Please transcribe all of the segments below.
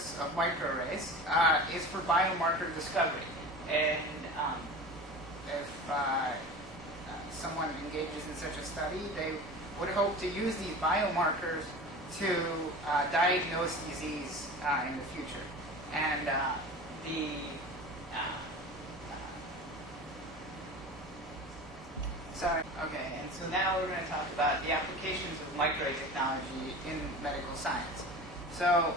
purpose of microarrays is for biomarker discovery. And if someone engages in such a study, they would hope to use these biomarkers to diagnose disease in the future. And and so now we're going to talk about the applications of microarray technology in medical science. So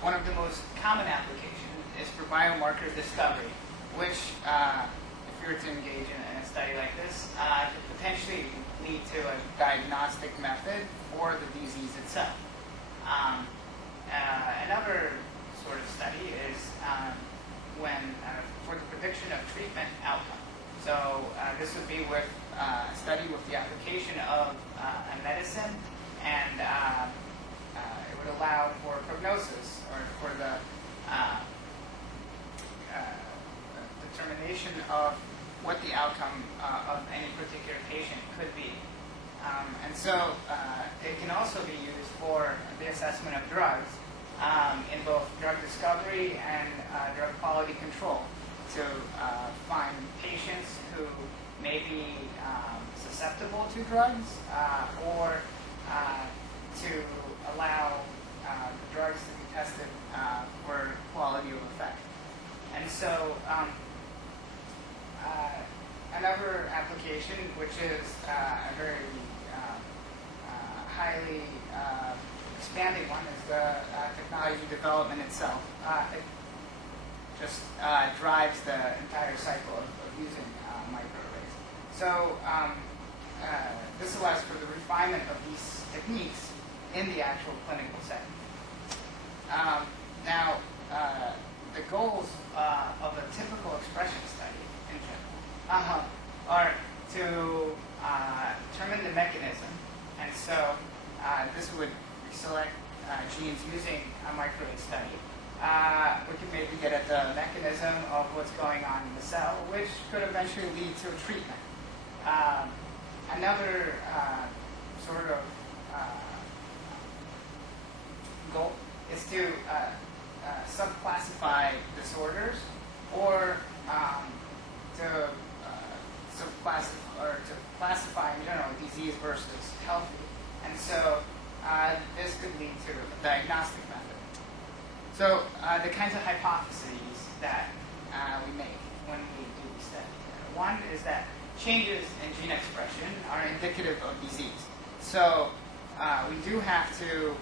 one of the most common applications is for biomarker discovery, which, if you were to engage in a study like this, could potentially lead to a diagnostic method for the disease itself. Another sort of study is for the prediction of treatment outcome. So this would be with a study with the application of a medicine, and it would allow for prognosis or for the determination of what the outcome of any particular patient could be. And so it can also be used for the assessment of drugs in both drug discovery and drug quality control to find patients who may be susceptible to drugs or to allow the drugs to be tested for quality of effect. And so another application, which is a very highly expanding one, is the technology development itself. It just drives the entire cycle of using microarrays. So this allows for the refinement of these techniques in the actual clinical setting. Now, the goals of a typical expression study in general are to determine the mechanism, and so this would select genes using a microarray study. We can maybe get at the mechanism of what's going on in the cell, which could eventually lead to a treatment. Another sort of goal is to subclassify disorders, or to classify in general disease versus healthy. And so this could lead to a diagnostic method. So the kinds of hypotheses that we make when we do the study. One is that changes in gene expression are indicative of disease. So we do have to